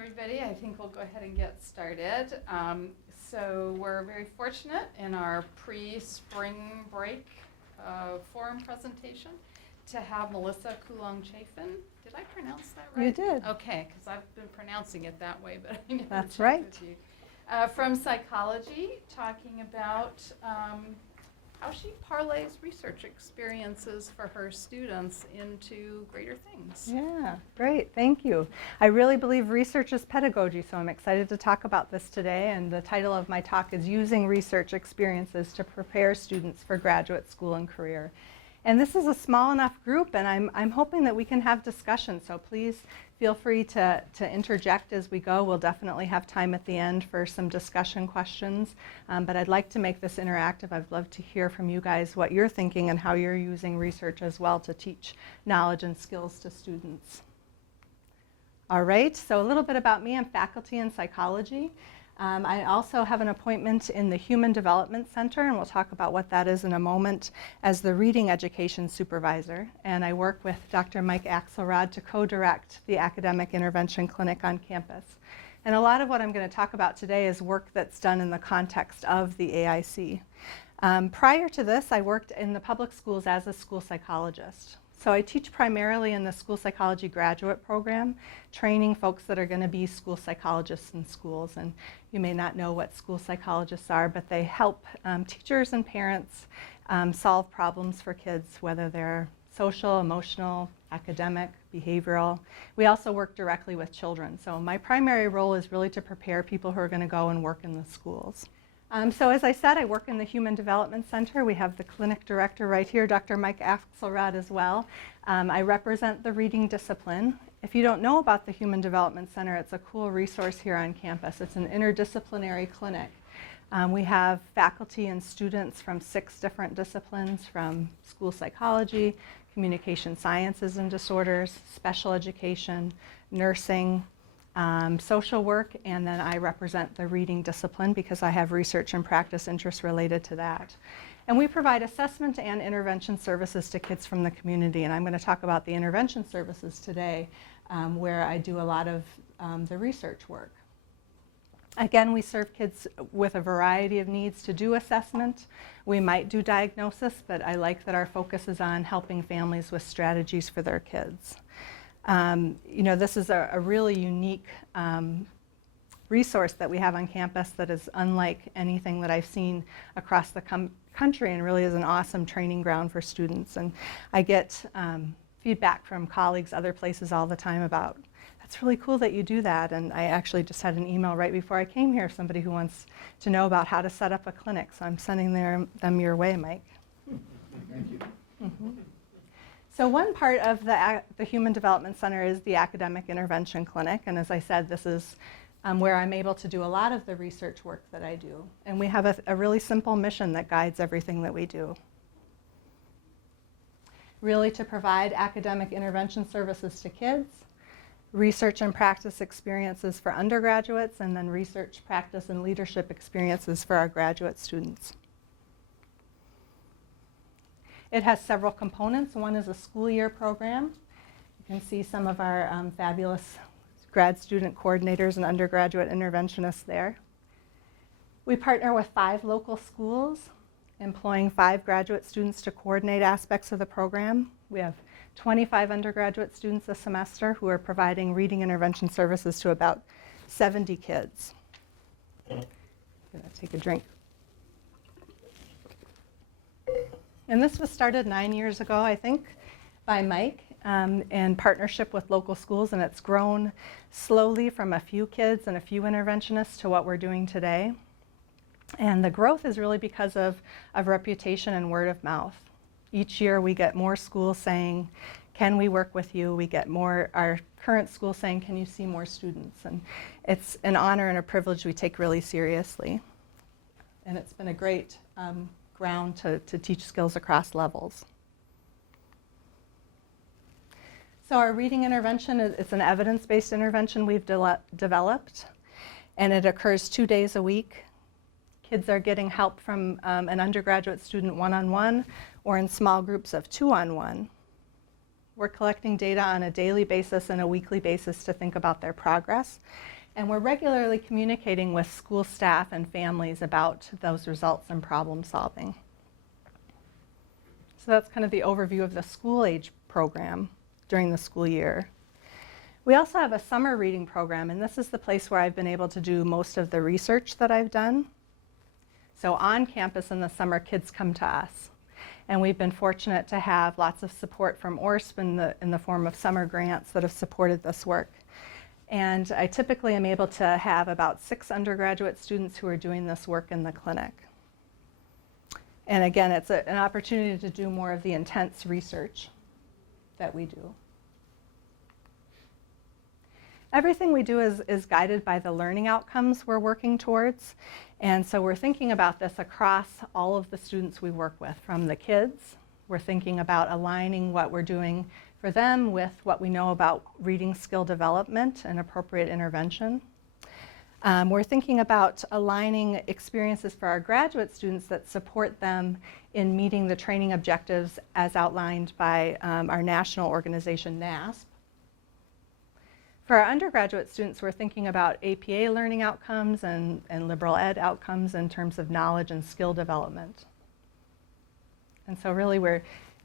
everybody. I think we'll go ahead and get started. So we're very fortunate in our pre-spring break forum presentation to have Melissa Coolong-Chaffin. Did I pronounce that right? You did. Okay, because I've been pronouncing it that way, but I never That's checked right. with you. From psychology, talking about how she parlays research experiences for her students into greater things. Yeah, great, thank you. I really believe research is pedagogy, so I'm excited to talk about this today, and the title of my talk is Using Research Experiences to Prepare Students for Graduate School and Career. And this is a small enough group, and I'm hoping that we can have discussion, so please feel free to interject as we go. We'll definitely have time at the end for some discussion questions, but I'd like to make this interactive. I'd love to hear from you guys what you're thinking and how you're using research as well to teach knowledge and skills to students. All right, so a little bit about me. I'm faculty in psychology. I also have an appointment in the Human Development Center, and we'll talk about what that is in a moment, as the reading education supervisor. And I work with Dr. Mike Axelrod to co-direct the Academic Intervention Clinic on campus. And a lot of what I'm going to talk about today is work that's done in the context of the AIC. Prior to this, I worked in the public schools as a school psychologist. So I teach primarily in the school psychology graduate program, training folks that are going to be school psychologists in schools. And you may not know what school psychologists are, but they help teachers and parents solve problems for kids, whether they're social, emotional, academic, behavioral. We also work directly with children. So my primary role is really to prepare people who are going to go and work in the schools. So as I said, I work in the Human Development Center. We have the clinic director right here, Dr. Mike Axelrod, as well. I represent the reading discipline. If you don't know about the Human Development Center, it's a cool resource here on campus. It's an interdisciplinary clinic. We have faculty and students from 6 different disciplines, from school psychology, communication sciences and disorders, special education, nursing, social work, and then I represent the reading discipline because I have research and practice interests related to that. And we provide assessment and intervention services to kids from the community, and I'm going to talk about the intervention services today, where I do a lot of the research work. Again, we serve kids with a variety of needs to do assessment. We might do diagnosis, but I like that our focus is on helping families with strategies for their kids. You know, this is a really unique resource that we have on campus that is unlike anything that I've seen across the country, and really is an awesome training ground for students. And I get feedback from colleagues other places all the time about, that's really cool that you do that. And I actually just had an email right before I came here, somebody who wants to know about how to set up a clinic. So I'm sending them your way, Mike. Thank you. Mm-hmm. So one part of the Human Development Center is the Academic Intervention Clinic, and as I said, this is where I'm able to do a lot of the research work that I do. And we have a really simple mission that guides everything that we do. Really to provide academic intervention services to kids, research and practice experiences for undergraduates, and then research, practice, and leadership experiences for our graduate students. It has several components. One is a school year program. You can see some of our fabulous grad student coordinators and undergraduate interventionists there. We partner with 5 local schools, employing 5 graduate students to coordinate aspects of the program. We have 25 undergraduate students a semester who are providing reading intervention services to about 70 kids. I'm going to take a drink. And this was started 9 years ago, I think, by Mike in partnership with local schools, and it's grown slowly from a few kids and a few interventionists to what we're doing today. And the growth is really because of reputation and word of mouth. Each year we get more schools saying, can we work with you? We get more, our current school saying, can you see more students? And it's an honor and a privilege we take really seriously. And it's been a great ground to teach skills across levels. So our reading intervention, it's an evidence-based intervention we've developed, and it occurs 2 days a week. Kids are getting help from an undergraduate student one-on-one or in small groups of 2-on-1. We're collecting data on a daily basis and a weekly basis to think about their progress. And we're regularly communicating with school staff and families about those results and problem solving. So that's kind of the overview of the school age program during the school year. We also have a summer reading program, and this is the place where I've been able to do most of the research that I've done. So on campus in the summer, kids come to us. And we've been fortunate to have lots of support from ORSP in the form of summer grants that have supported this work. And I typically am able to have about 6 undergraduate students who are doing this work in the clinic. And again, it's an opportunity to do more of the intense research that we do. Everything we do is guided by the learning outcomes we're working towards. And so we're thinking about this across all of the students we work with, from the kids. We're thinking about aligning what we're doing for them with what we know about reading skill development and appropriate intervention. We're thinking about aligning experiences for our graduate students that support them in meeting the training objectives as outlined by our national organization, NASP. For our undergraduate students, we're thinking about APA learning outcomes and liberal ed outcomes in terms of knowledge and skill development. And so really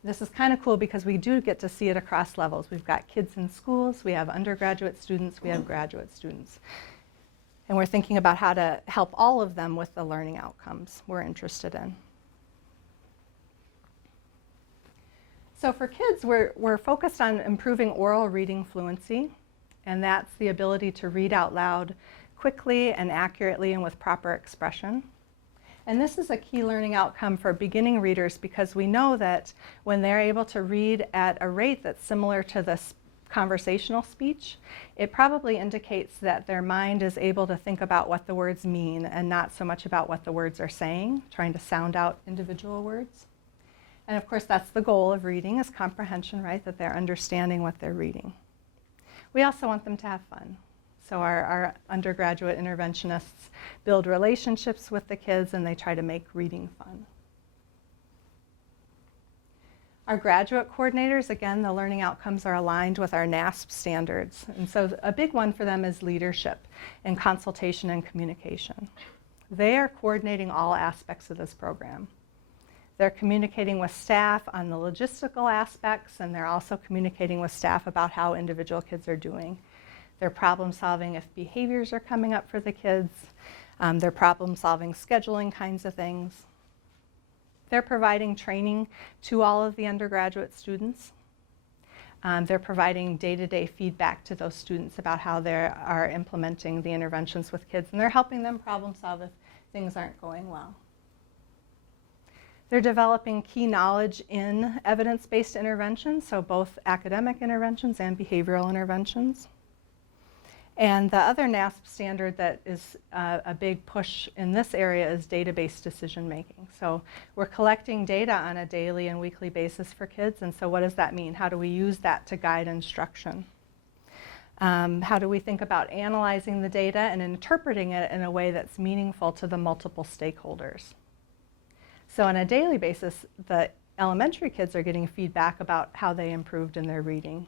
this is kind of cool because we do get to see it across levels. We've got kids in schools, we have undergraduate students, we have graduate students. And we're thinking about how to help all of them with the learning outcomes we're interested in. So for kids, we're focused on improving oral reading fluency. And that's the ability to read out loud quickly and accurately and with proper expression. And this is a key learning outcome for beginning readers because we know that when they're able to read at a rate that's similar to this conversational speech, it probably indicates that their mind is able to think about what the words mean and not so much about what the words are saying, trying to sound out individual words. And of course, that's the goal of reading, is comprehension, right? That they're understanding what they're reading. We also want them to have fun. So our undergraduate interventionists build relationships with the kids and they try to make reading fun. Our graduate coordinators, again, the learning outcomes are aligned with our NASP standards. And so a big one for them is leadership and consultation and communication. They are coordinating all aspects of this program. They're communicating with staff on the logistical aspects, and they're also communicating with staff about how individual kids are doing. They're problem solving if behaviors are coming up for the kids. They're problem solving scheduling kinds of things. They're providing training to all of the undergraduate students. They're providing day-to-day feedback to those students about how they are implementing the interventions with kids, and they're helping them problem solve if things aren't going well. They're developing key knowledge in evidence-based interventions, so both academic interventions and behavioral interventions. And the other NASP standard that is a big push in this area is data-based decision making. So we're collecting data on a daily and weekly basis for kids, and so what does that mean? How do we use that to guide instruction? How do we think about analyzing the data and interpreting it in a way that's meaningful to the multiple stakeholders? So on a daily basis, the elementary kids are getting feedback about how they improved in their reading.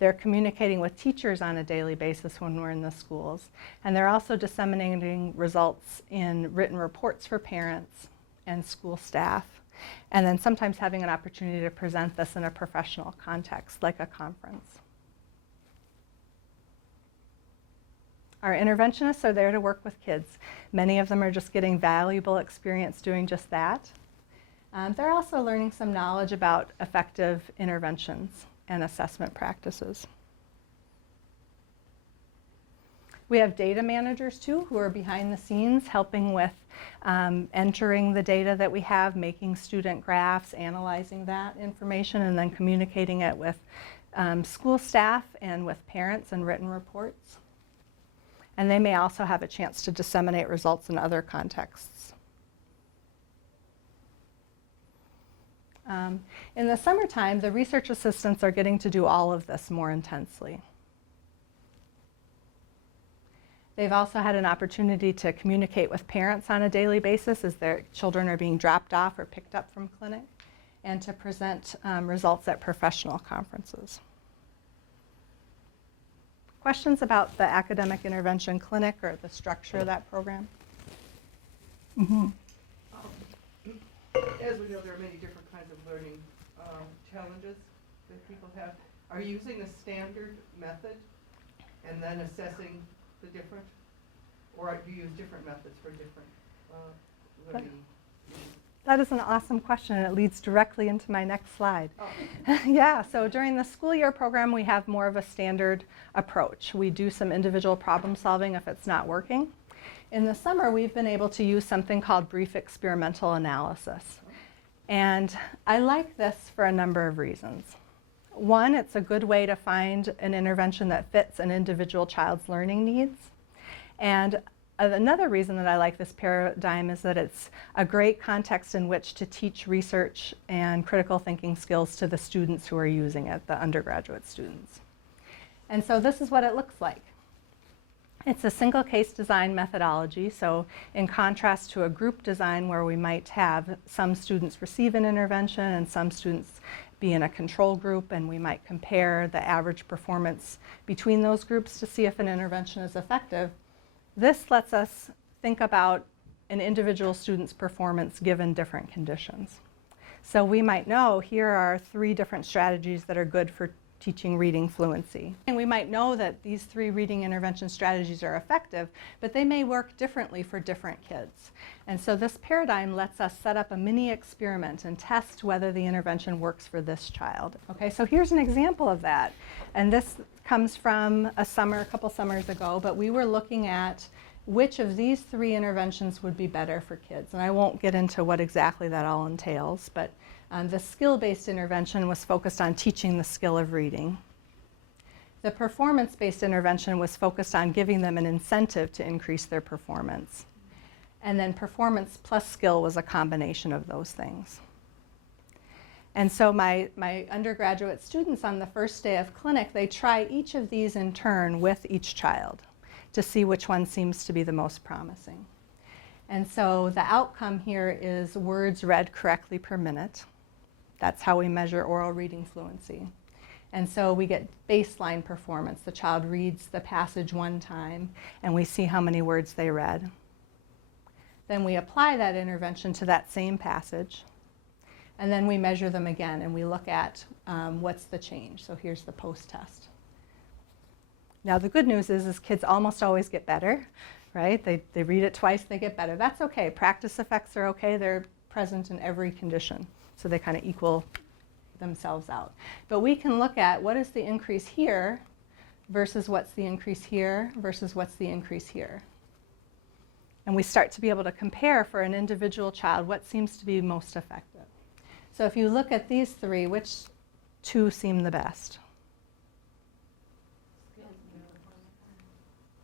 They're communicating with teachers on a daily basis when we're in the schools. And they're also disseminating results in written reports for parents and school staff. And then sometimes having an opportunity to present this in a professional context, like a conference. Our interventionists are there to work with kids. Many of them are just getting valuable experience doing just that. They're also learning some knowledge about effective interventions and assessment practices. We have data managers too who are behind the scenes helping with entering the data that we have, making student graphs, analyzing that information, and then communicating it with school staff and with parents in written reports. And they may also have a chance to disseminate results in other contexts. In the summertime, the research assistants are getting to do all of this more intensely. They've also had an opportunity to communicate with parents on a daily basis as their children are being dropped off or picked up from clinic, and to present results at professional conferences. Questions about the academic intervention clinic or the structure of that program? Mm-hmm. As we know, there are many different kinds of learning challenges that people have. Are you using a standard method and then assessing the different, or do you use different methods for different learning? That is an awesome question, and it leads directly into my next slide. Oh. Yeah, so during the school year program, we have more of a standard approach. We do some individual problem solving if it's not working. In the summer, we've been able to use something called brief experimental analysis. And I like this for a number of reasons. One, it's a good way to find an intervention that fits an individual child's learning needs. And another reason that I like this paradigm is that it's a great context in which to teach research and critical thinking skills to the students who are using it, the undergraduate students. And so this is what it looks like. It's a single case design methodology, so in contrast to a group design where we might have some students receive an intervention and some students be in a control group, and we might compare the average performance between those groups to see if an intervention is effective. This lets us think about an individual student's performance given different conditions. So we might know here are 3 different strategies that are good for teaching reading fluency. And we might know that these 3 reading intervention strategies are effective, but they may work differently for different kids. And so this paradigm lets us set up a mini experiment and test whether the intervention works for this child. Okay, so here's an example of that. And this comes from a couple summers ago, but we were looking at which of these 3 interventions would be better for kids. And I won't get into what exactly that all entails, but the skill-based intervention was focused on teaching the skill of reading. The performance-based intervention was focused on giving them an incentive to increase their performance. And then performance plus skill was a combination of those things. And so my undergraduate students on the first day of clinic, they try each of these in turn with each child to see which one seems to be the most promising. And so the outcome here is words read correctly per minute. That's how we measure oral reading fluency. And so we get baseline performance. The child reads the passage 1 time, and we see how many words they read. Then we apply that intervention to that same passage, and then we measure them again, and we look at what's the change. So here's the post-test. Now the good news is kids almost always get better, right? They read it twice, they get better. That's okay. Practice effects are okay. They're present in every condition. So they kind of equal themselves out. But we can look at what is the increase here versus what's the increase here versus what's the increase here. And we start to be able to compare for an individual child what seems to be most effective. So if you look at these 3, which 2 seem the best?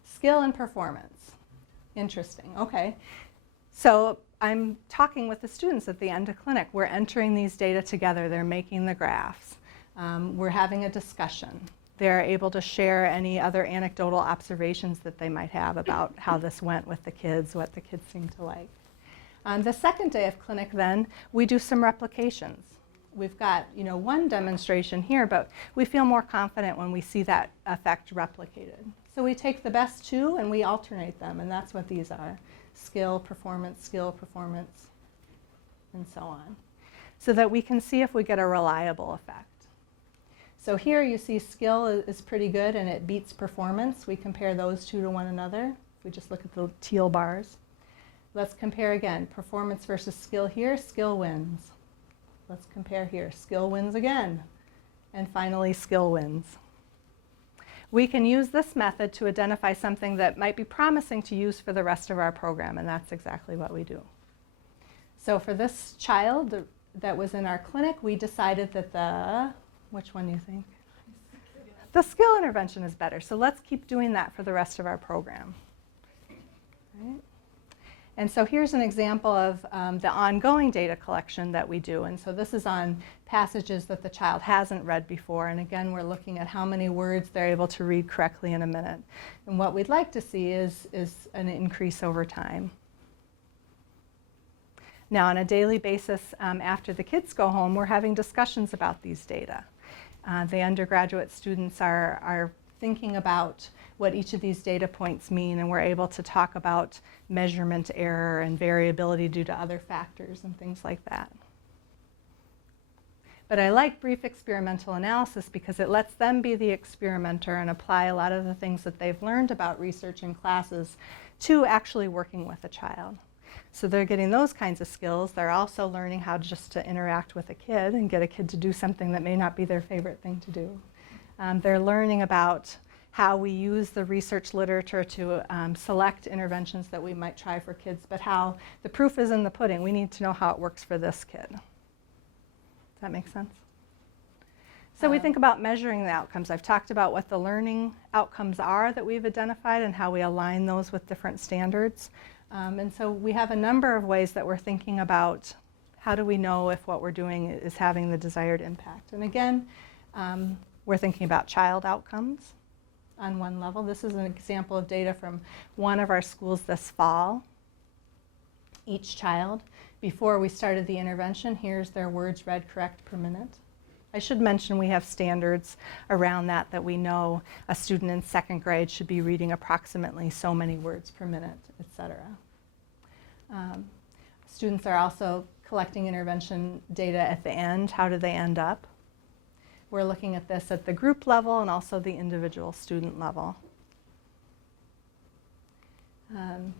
Skill and performance. Interesting. Okay. So I'm talking with the students at the end of clinic. We're entering these data together. They're making the graphs. We're having a discussion. They're able to share any other anecdotal observations that they might have about how this went with the kids, what the kids seem to like. On the second day of clinic then, we do some replications. We've got 1 demonstration here, but we feel more confident when we see that effect replicated. So we take the best 2 and we alternate them, and that's what these are. Skill, performance, and so on. So that we can see if we get a reliable effect. So here you see skill is pretty good and it beats performance. We compare those 2 to one another. If we just look at the teal bars. Let's compare again. Performance versus skill here, skill wins. Let's compare here. Skill wins again. And finally, skill wins. We can use this method to identify something that might be promising to use for the rest of our program, and that's exactly what we do. So for this child that was in our clinic, we decided that which one do you think? The skill intervention is better, so let's keep doing that for the rest of our program. Right? And so here's an example of the ongoing data collection that we do. And so this is on passages that the child hasn't read before. And again, we're looking at how many words they're able to read correctly in a minute. And what we'd like to see is an increase over time. Now, on a daily basis, after the kids go home, we're having discussions about these data. The undergraduate students are thinking about what each of these data points mean, and we're able to talk about measurement error and variability due to other factors and things like that. But I like brief experimental analysis because it lets them be the experimenter and apply a lot of the things that they've learned about research in classes to actually working with a child. So they're getting those kinds of skills. They're also learning how just to interact with a kid and get a kid to do something that may not be their favorite thing to do. They're learning about how we use the research literature to select interventions that we might try for kids, but how the proof is in the pudding. We need to know how it works for this kid. Does that make sense? So we think about measuring the outcomes. I've talked about what the learning outcomes are that we've identified and how we align those with different standards. And so we have a number of ways that we're thinking about how do we know if what we're doing is having the desired impact. And again, we're thinking about child outcomes on one level. This is an example of data from one of our schools this fall. Each child, before we started the intervention, here's their words read correct per minute. I should mention we have standards around that we know a student in second grade should be reading approximately so many words per minute, etc. Students are also collecting intervention data at the end. How do they end up? We're looking at this at the group level and also the individual student level.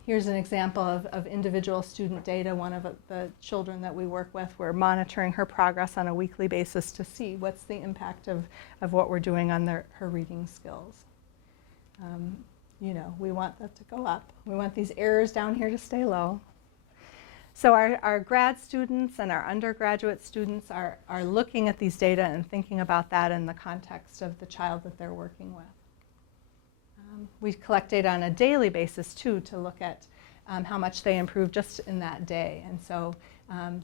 Here's an example of individual student data. One of the children that we work with, we're monitoring her progress on a weekly basis to see what's the impact of what we're doing on her reading skills. You know, we want that to go up. We want these errors down here to stay low. So our grad students and our undergraduate students are looking at these data and thinking about that in the context of the child that they're working with. We collect data on a daily basis too to look at how much they improve just in that day. And so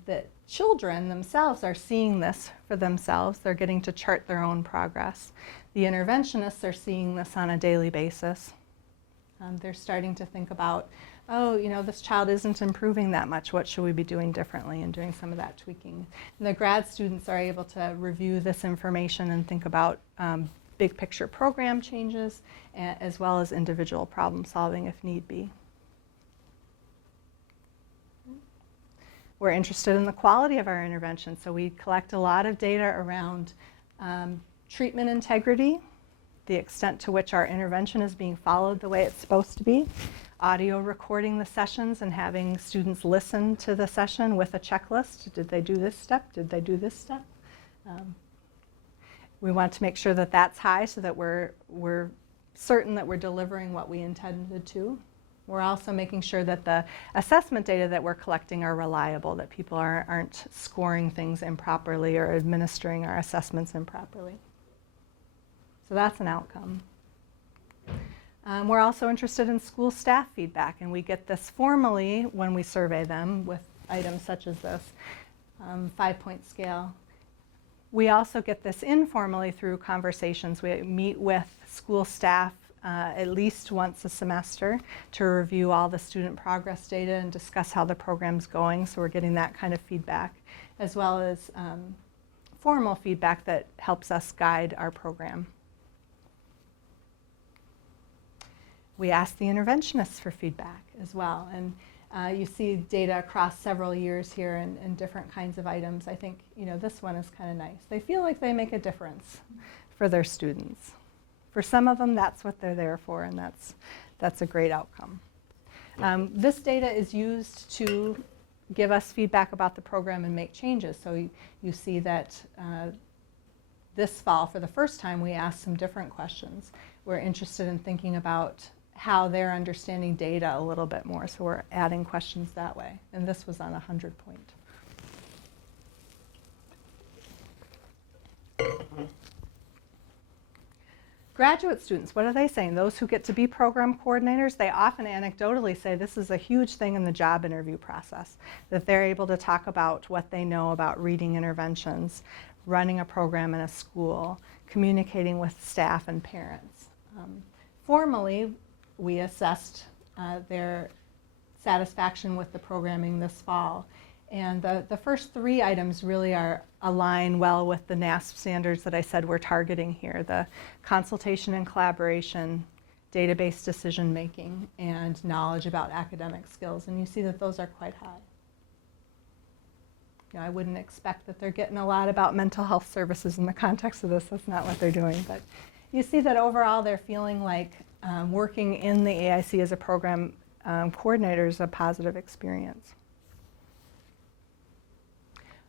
the children themselves are seeing this for themselves. They're getting to chart their own progress. The interventionists are seeing this on a daily basis. They're starting to think about, oh, you know, this child isn't improving that much. What should we be doing differently, and doing some of that tweaking. And the grad students are able to review this information and think about big picture program changes, as well as individual problem solving if need be. We're interested in the quality of our intervention, so we collect a lot of data around treatment integrity, the extent to which our intervention is being followed the way it's supposed to be, audio recording the sessions and having students listen to the session with a checklist. Did they do this step? Did they do this step? We want to make sure that that's high so that we're certain that we're delivering what we intended to. We're also making sure that the assessment data that we're collecting are reliable, that people aren't scoring things improperly or administering our assessments improperly. So that's an outcome. We're also interested in school staff feedback, and we get this formally when we survey them with items such as this 5-point scale. We also get this informally through conversations. We meet with school staff at least once a semester to review all the student progress data and discuss how the program's going, so we're getting that kind of feedback, as well as formal feedback that helps us guide our program. We ask the interventionists for feedback as well, and you see data across several years here and different kinds of items. I think, you know, this one is kind of nice. They feel like they make a difference for their students. For some of them, that's what they're there for, and that's a great outcome. This data is used to give us feedback about the program and make changes. So you see that this fall, for the first time, we asked some different questions. We're interested in thinking about how they're understanding data a little bit more, so we're adding questions that way. And this was on a 100-point. Graduate students, what are they saying? Those who get to be program coordinators, they often anecdotally say this is a huge thing in the job interview process, that they're able to talk about what they know about reading interventions, running a program in a school, communicating with staff and parents. Formally, we assessed their satisfaction with the programming this fall, And the first 3 items really align well with the NASP standards that I said we're targeting here, the consultation and collaboration, database decision making, and knowledge about academic skills. And you see that those are quite high. You know, I wouldn't expect that they're getting a lot about mental health services in the context of this. That's not what they're doing. But you see that overall they're feeling like working in the AIC as a program coordinator is a positive experience.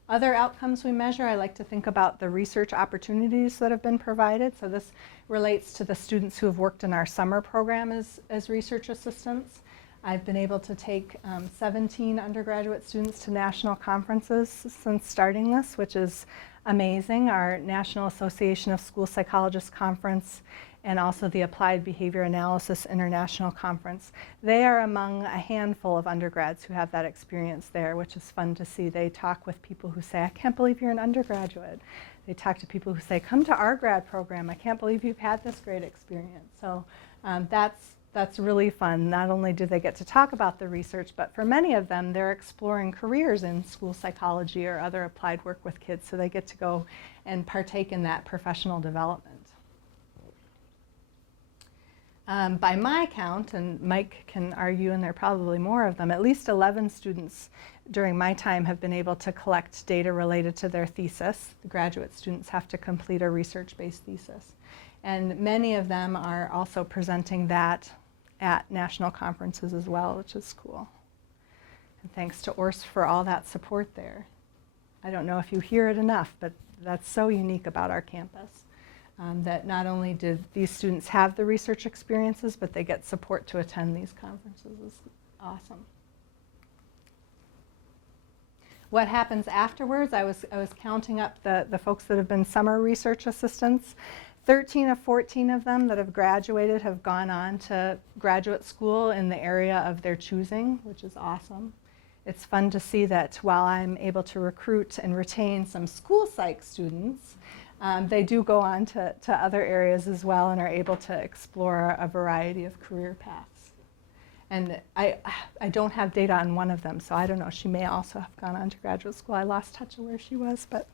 Other outcomes we measure, I like to think about the research opportunities that have been provided. So this relates to the students who have worked in our summer program as research assistants. I've been able to take 17 undergraduate students to national conferences since starting this, which is amazing. Our National Association of School Psychologists Conference and also the Applied Behavior Analysis International Conference. They are among a handful of undergrads who have that experience there, which is fun to see. They talk with people who say, I can't believe you're an undergraduate. They talk to people who say, come to our grad program. I can't believe you've had this great experience. So that's really fun. Not only do they get to talk about the research, but for many of them, they're exploring careers in school psychology or other applied work with kids, so they get to go and partake in that professional development. By my count, and Mike can argue, and there are probably more of them, at least 11 students during my time have been able to collect data related to their thesis. The graduate students have to complete a research-based thesis. And many of them are also presenting that at national conferences as well, which is cool. And thanks to ORSP for all that support there. I don't know if you hear it enough, but that's so unique about our campus. That not only did these students have the research experiences, but they get support to attend these conferences. Is awesome. What happens afterwards, I was counting up the folks that have been summer research assistants. 13 of 14 of them that have graduated have gone on to graduate school in the area of their choosing, which is awesome. It's fun to see that while I'm able to recruit and retain some school psych students, they do go on to other areas as well and are able to explore a variety of career paths. And I don't have data on one of them, so I don't know. She may also have gone on to graduate school. I lost touch of where she was, but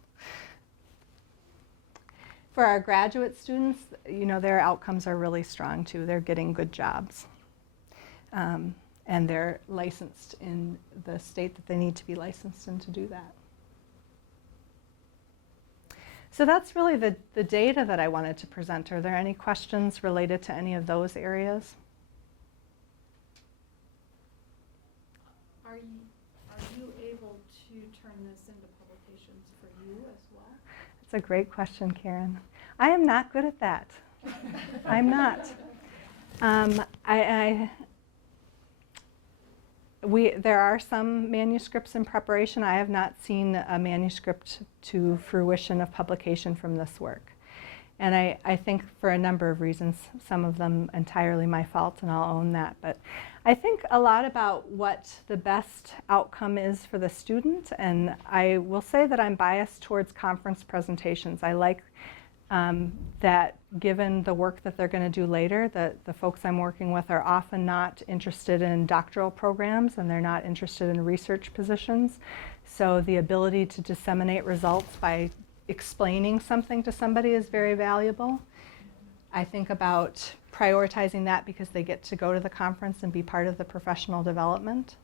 for our graduate students, you know, their outcomes are really strong too. They're getting good jobs. And they're licensed in the state that they need to be licensed in to do that. So that's really the data that I wanted to present. Are there any questions related to any of those areas? Are you able to turn this into publications for you as well? That's a great question, Karen. I am not good at that. I'm not. There are some manuscripts in preparation. I have not seen a manuscript to fruition of publication from this work. And I think for a number of reasons, some of them entirely my fault, and I'll own that. But I think a lot about what the best outcome is for the student, and I will say that I'm biased towards conference presentations. I like that given the work that they're going to do later, the folks I'm working with are often not interested in doctoral programs, and they're not interested in research positions. So the ability to disseminate results by explaining something to somebody is very valuable. I think about prioritizing that because they get to go to the conference and be part of the professional development,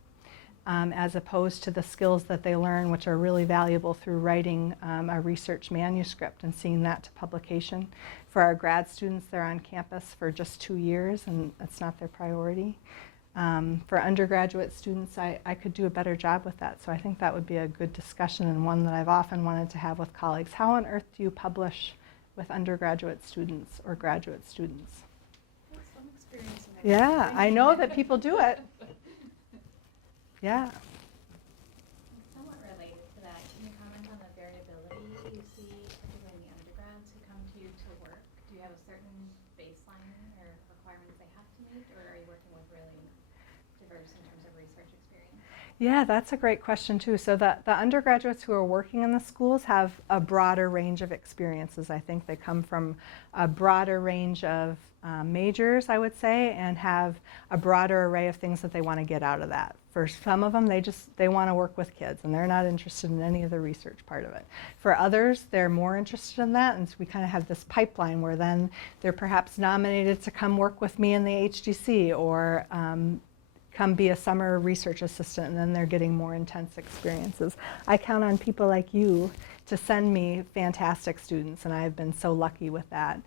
as opposed to the skills that they learn, which are really valuable through writing a research manuscript and seeing that to publication. For our grad students, they're on campus for just 2 years, and that's not their priority. For undergraduate students, I could do a better job with that, so I think that would be a good discussion and one that I've often wanted to have with colleagues. How on earth do you publish with undergraduate students or graduate students? Some experience in that. Yeah, I know that people do it. Yeah. Somewhat related to that, can you comment on the variability you see, particularly in the undergrads who come to you to work? Do you have a certain baseline or requirements they have to meet, or are you working with really diverse in terms of research experience? Yeah, that's a great question too. So the undergraduates who are working in the schools have a broader range of experiences. I think they come from a broader range of majors, I would say, and have a broader array of things that they want to get out of that. For some of them, they want to work with kids and they're not interested in any of the research part of it. For others, they're more interested in that, and so we kind of have this pipeline where then they're perhaps nominated to come work with me in the HDC or come be a summer research assistant, and then they're getting more intense experiences. I count on people like you to send me fantastic students, and I've been so lucky with that.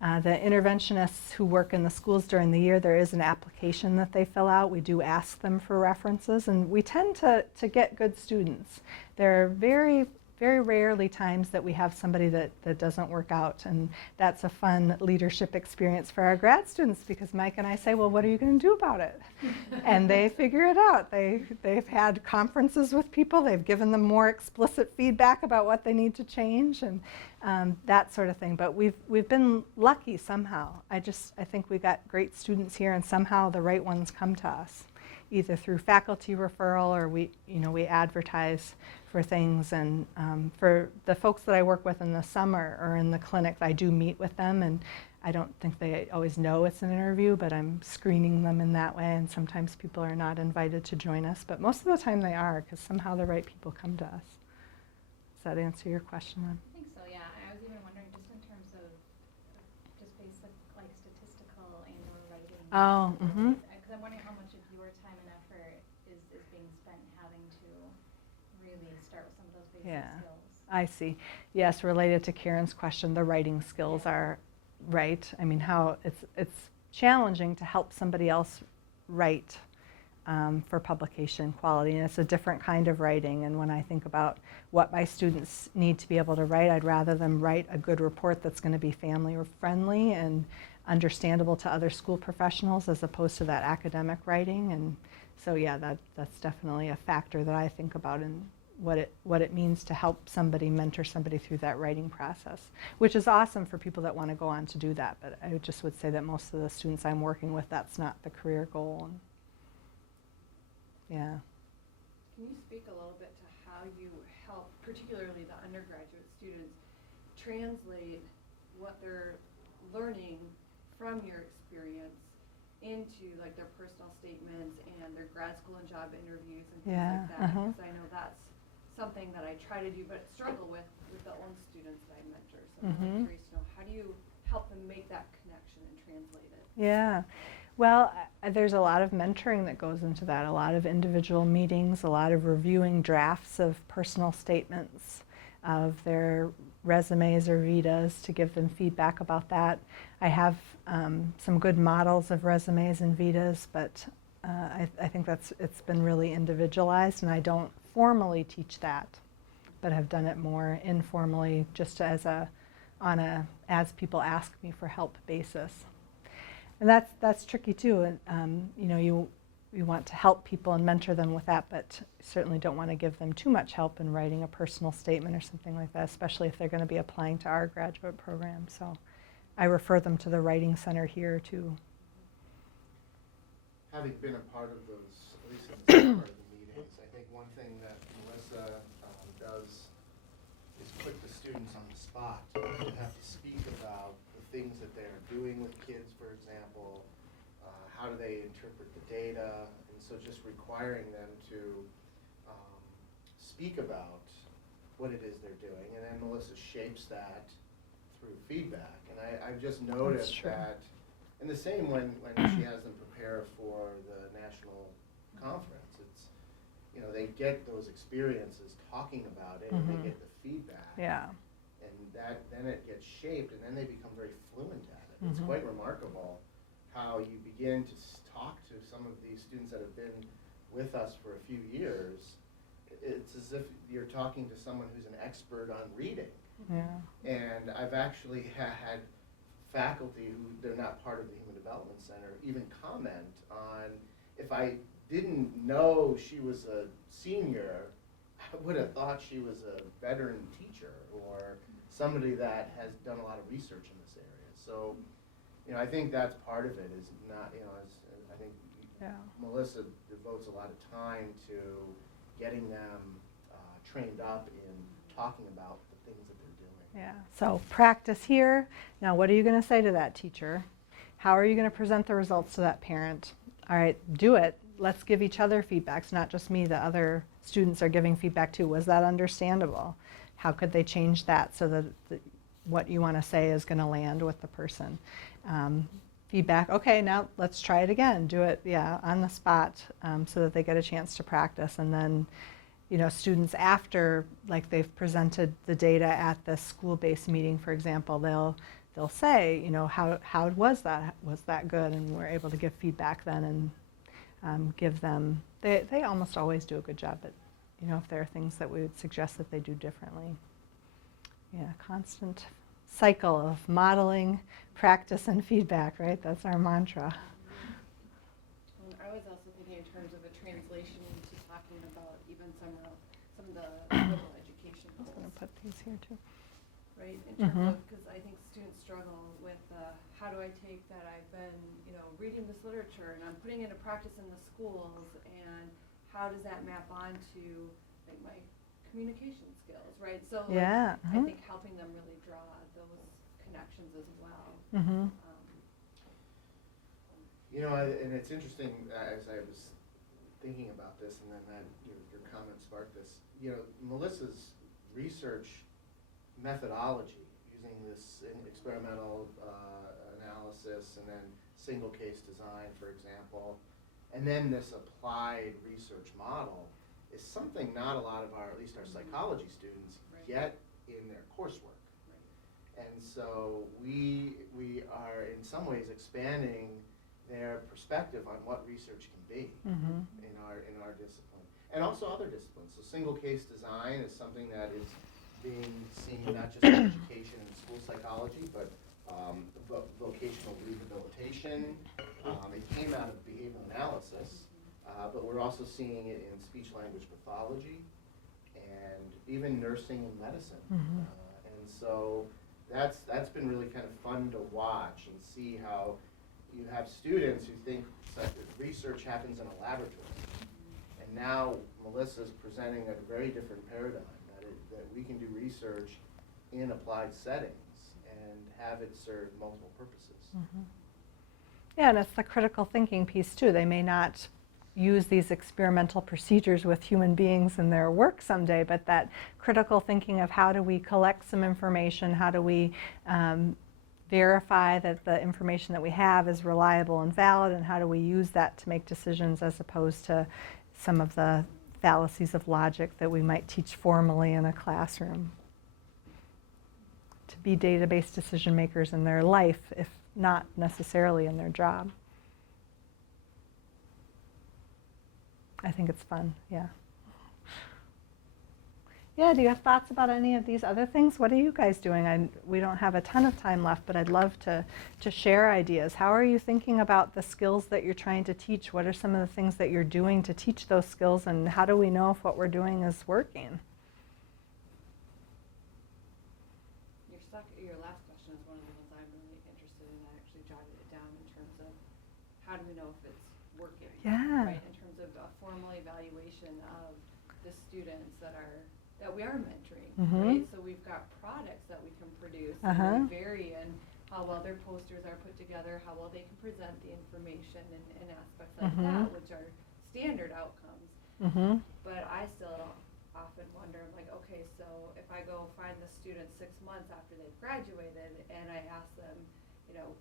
The interventionists who work in the schools during the year, there is an application that they fill out. We do ask them for references, and we tend to get good students. There are very rarely times that we have somebody that doesn't work out, and that's a fun leadership experience for our grad students, because Mike and I say, well, what are you going to do about it? And they figure it out. They've had conferences with people, they've given them more explicit feedback about what they need to change, and that sort of thing. But we've been lucky somehow. I think we got great students here, and somehow the right ones come to us, either through faculty referral or we advertise for things. And for the folks that I work with in the summer or in the clinic, I do meet with them, and I don't think they always know it's an interview, but I'm screening them in that way, and sometimes people are not invited to join us, but most of the time they are, because somehow the right people come to us. Does that answer your question then? I think so, yeah. I was even wondering just in terms of just basic like statistical and or writing. Oh, Because I'm wondering how much of your time and effort is being spent having to really start with some of those basic skills. I see. Yes, related to Karen's question, the writing skills are right. I mean, how it's challenging to help somebody else write for publication quality, and it's a different kind of writing. And when I think about what my students need to be able to write, I'd rather them write a good report that's going to be family friendly and understandable to other school professionals, as opposed to that academic writing. And so yeah, that's definitely a factor that I think about in what it means to help somebody, mentor somebody through that writing process, which is awesome for people that want to go on to do that. But I just would say that most of the students I'm working with, that's not the career goal. And yeah. Can you speak a little bit to how you help, particularly the undergraduate students, translate what they're learning from your experience into like their personal statements and their grad school and job interviews and things like that? Because I know that's something that I try to do but struggle with the own students that I mentor. So I'm curious to know, how do you help them make that connection and translate it? Yeah. Well, there's a lot of mentoring that goes into that, a lot of individual meetings, a lot of reviewing drafts of personal statements, of their resumes or vitas, to give them feedback about that. I have some good models of resumes and vitas, but I think it's been really individualized, and I don't formally teach that, but have done it more informally, just on a as people ask me for help basis. And that's tricky too. And you know, you want to help people and mentor them with that, but certainly don't want to give them too much help in writing a personal statement or something like that, especially if they're going to be applying to our graduate program. So I refer them to the Writing Center here too. Having been a part of those, at least in the summer, the meetings, I think one thing that Melissa does is put the students on the spot to have to speak about the things that they're doing with kids, for example. How do they interpret the data? And so just requiring them to speak about what it is they're doing. And then Melissa shapes that through feedback. And I've just noticed that, and the same when she has them prepare for the national conference, it's, you know, they get those experiences talking about it, and they get the feedback. Yeah. And then it gets shaped, and then they become very fluent at it. It's quite remarkable how you begin to talk to some of these students that have been with us for a few years. It's as if you're talking to someone who's an expert on reading. Yeah. And I've actually had faculty who, they're not part of the Human Development Center, even comment on, if I didn't know she was a senior, I would have thought she was a veteran teacher or somebody that has done a lot of research in this area. So, you know, I think that's part of it, is not, you know, as I think Yeah. Melissa devotes a lot of time to getting them trained up in talking about the things that they're doing. Yeah, so practice here. Now what are you going to say to that teacher? How are you going to present the results to that parent? All right, do it. Let's give each other feedback. It's not just me, the other students are giving feedback too. Was that understandable? How could they change that so that what you want to say is going to land with the person? Feedback, okay, now let's try it again. Do it, yeah, on the spot so that they get a chance to practice. And then, you know, students after, like they've presented the data at the school-based meeting, for example, they'll say, you know, how was that? Was that good? And we're able to give feedback then and give them, they almost always do a good job, but, you know, if there are things that we would suggest that they do differently. Yeah, constant cycle of modeling, practice, and feedback, right? That's our mantra. I was also thinking in terms of a translation to talking about even some of the liberal education I'm goals, going to put these here too. right? In terms Mhm. of, because I think students struggle with how do I take that I've been, you know, reading this literature and I'm putting it into practice in the schools, and how does that map onto like my communication skills, right? So like, Yeah. I think helping them really draw those connections as well. Mm-hmm. You know, and it's interesting as I was thinking about this, and then that your comment sparked this. You know, Melissa's research methodology, using this experimental analysis and then single case design, for example, and then this applied research model, is something not a lot of our, at least our psychology students, Right. get in their coursework. Right. And so we are in some ways expanding their perspective on what research can be Mm-hmm. in our discipline, and also other disciplines. So single case design is something that is being seen not just in education and school psychology, but vocational rehabilitation. It came out of behavioral analysis, but we're also seeing it in speech language pathology and even nursing and medicine. Mhm. And so that's been really kind of fun to watch and see how you have students who think that research happens in a laboratory. And now Melissa's presenting a very different paradigm, that we can do research in applied settings and have it serve multiple purposes. Mm-hmm. Yeah, and it's the critical thinking piece too. They may not use these experimental procedures with human beings in their work someday, but that critical thinking of how do we collect some information, how do we verify that the information that we have is reliable and valid, and how do we use that to make decisions as opposed to some of the fallacies of logic that we might teach formally in a classroom. To be database decision makers in their life, if not necessarily in their job. I think it's fun, yeah. Yeah, do you have thoughts about any of these other things? What are you guys doing? We don't have a ton of time left, but I'd love to share ideas. How are you thinking about the skills that you're trying to teach? What are some of the things that you're doing to teach those skills, and how do we know if what we're doing is working? Your last question is one of the ones I'm really interested in. I actually jotted it down in terms of how do we know if it's working? Yeah. Right, in terms of a formal evaluation of the students that we are mentoring, Mhm. right? So we've got products that we can produce, Uh-huh. and they vary in how well their posters are put together, how well they can present the information, and aspects like Mhm. that, which are standard outcomes. Mm-hmm. But I still often wonder, like, okay, so if I go find the students 6 months after they've graduated and I ask them, you know,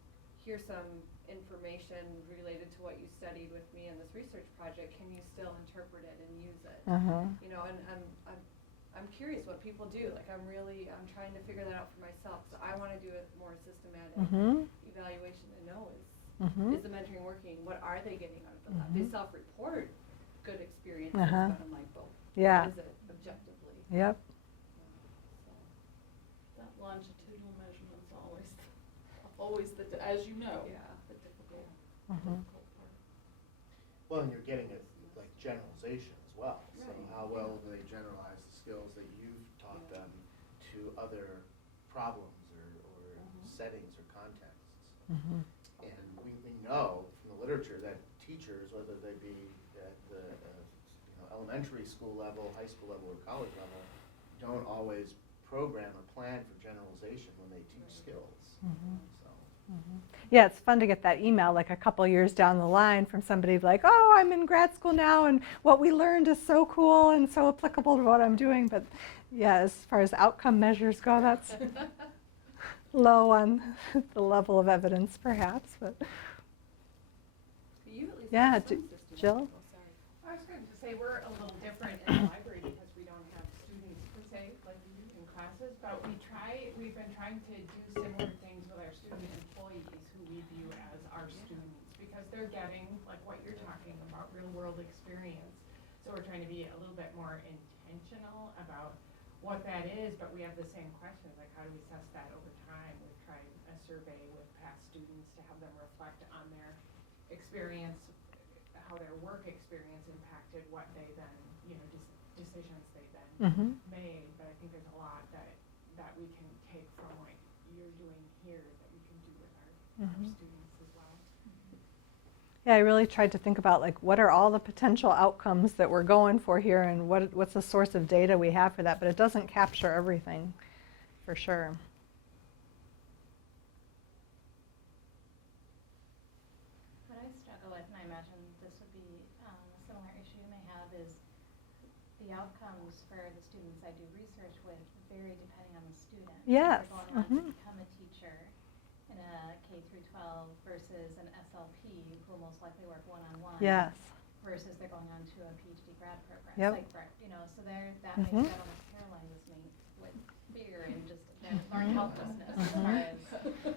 here's some information related to what you studied with me in this research project, can you still interpret it and use it? Uh-huh. You know, and I'm curious what people do. Like, I'm trying to figure that out for myself. So I want to do a more systematic Mm-hmm. evaluation to know Mm-hmm. is the mentoring working? What are they getting out of the lab? They Mhm. self-report good experiences, Uh-huh. but I'm like, well, Yeah. what is it objectively? Yep. So, That longitudinal measurement's always as you know, yeah. the difficult Mhm. part. Well, and you're getting it like generalization as well. So Right. how well do they generalize the skills that you've taught Yeah. them to other problems or Mhm. settings or contexts? Mm-hmm. And we know from the literature that teachers teachers, whether they be at the elementary school level, high school level, or college level, don't always program or plan for generalization when they teach skills. So. Yeah, it's fun to get that email like a couple years down the line from somebody like, oh, I'm in grad school now and what we learned is so cool and so applicable to what I'm doing. But yeah, as far as outcome measures go, that's low on the level of evidence perhaps. But You at least yeah, have some system. Jill? Oh, sorry. I was going to say, we're a little different in the library because we don't have students per se, like we do in classes, but we've been trying to do similar things with our student employees who we view as our students, because they're getting, like what you're talking about, real world experience. So we're trying to be a little bit more intentional about what that is, but we have the same questions, like how do we assess that over time? We've tried a survey with past students to have them reflect on their experience, how their work experience impacted what they then, decisions they then made. But I think there's a lot that we can take from what you're doing here that we can do with our students as well. yeah, I really tried to think about like what are all the potential outcomes that we're going for here and what's the source of data we have for that, but it doesn't capture everything for sure. What I struggle with, and I imagine this would be a similar issue you may have, is the outcomes for the students I do research with vary depending on the student. Yes, If they're going on to become a teacher in a K through 12 versus an SLP who will most likely work one-on-one. Yes. Versus they're going on to a PhD grad program. Yep. Like, so that makes that almost paralyzes me with fear and just learned helplessness as far as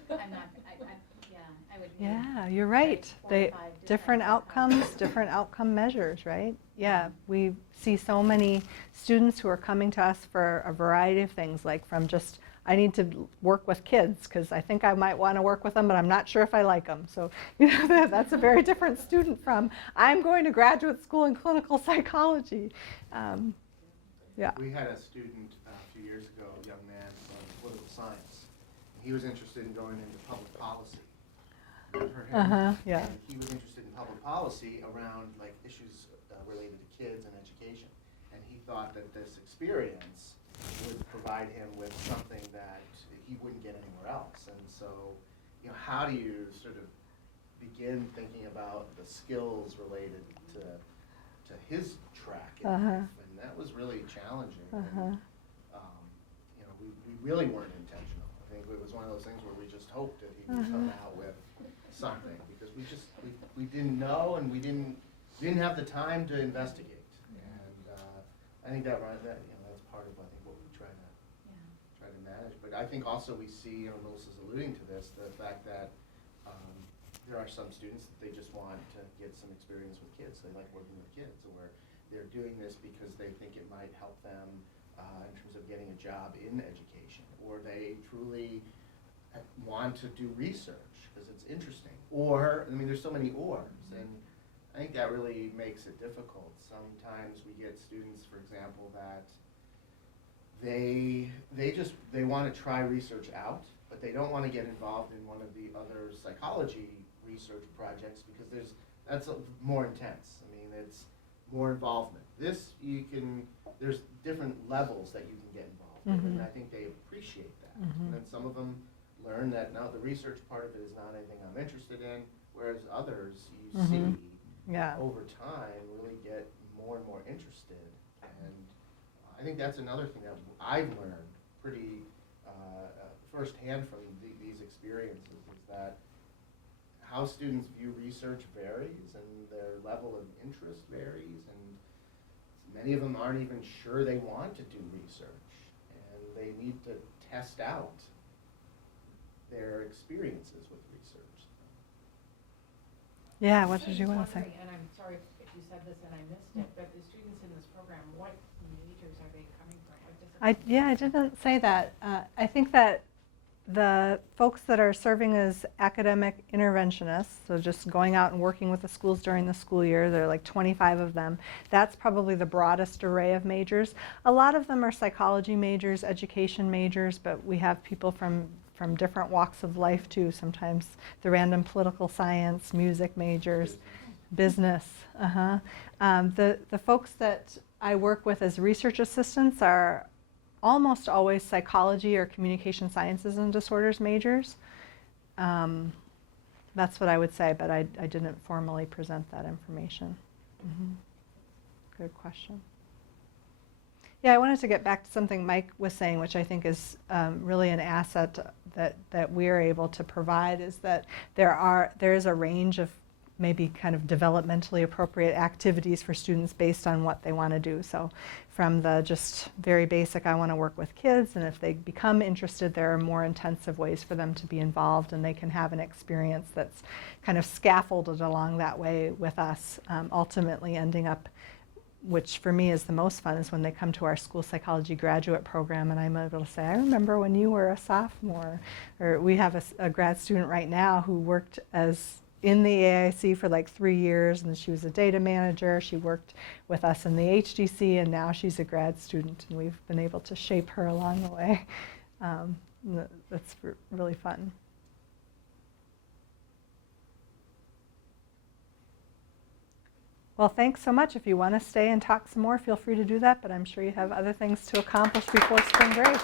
I would need Yeah, you're right. 4 or They 5 different outcomes, different outcome measures, right? Yeah, we see so many students who are coming to us for a variety of things, like from just, I need to work with kids because I think I might want to work with them, but I'm not sure if I like them. So, that's a very different student from, I'm going to graduate school in clinical psychology. Yeah. We had a student a few years ago, a young man from political science. He was interested in going into public policy. Yeah. And he was interested in public policy around like issues related to kids and education. And he thought that this experience would provide him with something that he wouldn't get anywhere else. And so, how do you sort of begin thinking about the skills related to his track in life? And that was really challenging. And, we really weren't intentional. I think it was one of those things where we just hoped that he would come out with something, because we didn't know, and we didn't have the time to investigate. And I think that's part of what we try to manage. But I think also we see, Melissa's alluding to this, the fact that there are some students that they just want to get some experience with kids. They like working with kids, or they're doing this because they think it might help them in terms of getting a job in education, or they truly want to do research because it's interesting. Or, there's so many ors, and I think that really makes it difficult. Sometimes we get students, for example, that they want to try research out, but they don't want to get involved in one of the other psychology research projects because that's more intense. It's more involvement. There's different levels that you can get involved in, and I think they appreciate that. And then some of them learn that, no, the research part of it is not anything I'm interested in, whereas others you see over time really get more and more interested. And I think that's another thing that I've learned pretty firsthand from these experiences, is that how students view research varies, and their level of interest varies, and many of them aren't even sure they want to do research, and they need to test out their experiences with research. Yeah, what did you want to say? And I'm sorry if you said this and I missed it, but the students in this program, what majors are they coming from? What disciplines? I didn't say that. I think that the folks that are serving as academic interventionists, so just going out and working with the schools during the school year, there are like 25 of them, that's probably the broadest array of majors. A lot of them are psychology majors, education majors, but we have people from different walks of life too, sometimes the random political science, music majors, Business. The folks that I work with as research assistants are almost always psychology or communication sciences and disorders majors. That's what I would say, but I didn't formally present that information. Good question. Yeah, I wanted to get back to something Mike was saying, which I think is really an asset that we're able to provide, is that there is a range of maybe kind of developmentally appropriate activities for students based on what they want to do. So from the just very basic, I want to work with kids, and if they become interested, there are more intensive ways for them to be involved, and they can have an experience that's kind of scaffolded along that way with us, ultimately ending up, which for me is the most fun, is when they come to our school psychology graduate program and I'm able to say, I remember when you were a sophomore. Or we have a grad student right now who worked as in the AIC for like 3 years, and she was a data manager. She worked with us in the HDC, and now she's a grad student, and we've been able to shape her along the way. That's really fun. Well, thanks so much. If you want to stay and talk some more, feel free to do that, but I'm sure you have other things to accomplish before spring break.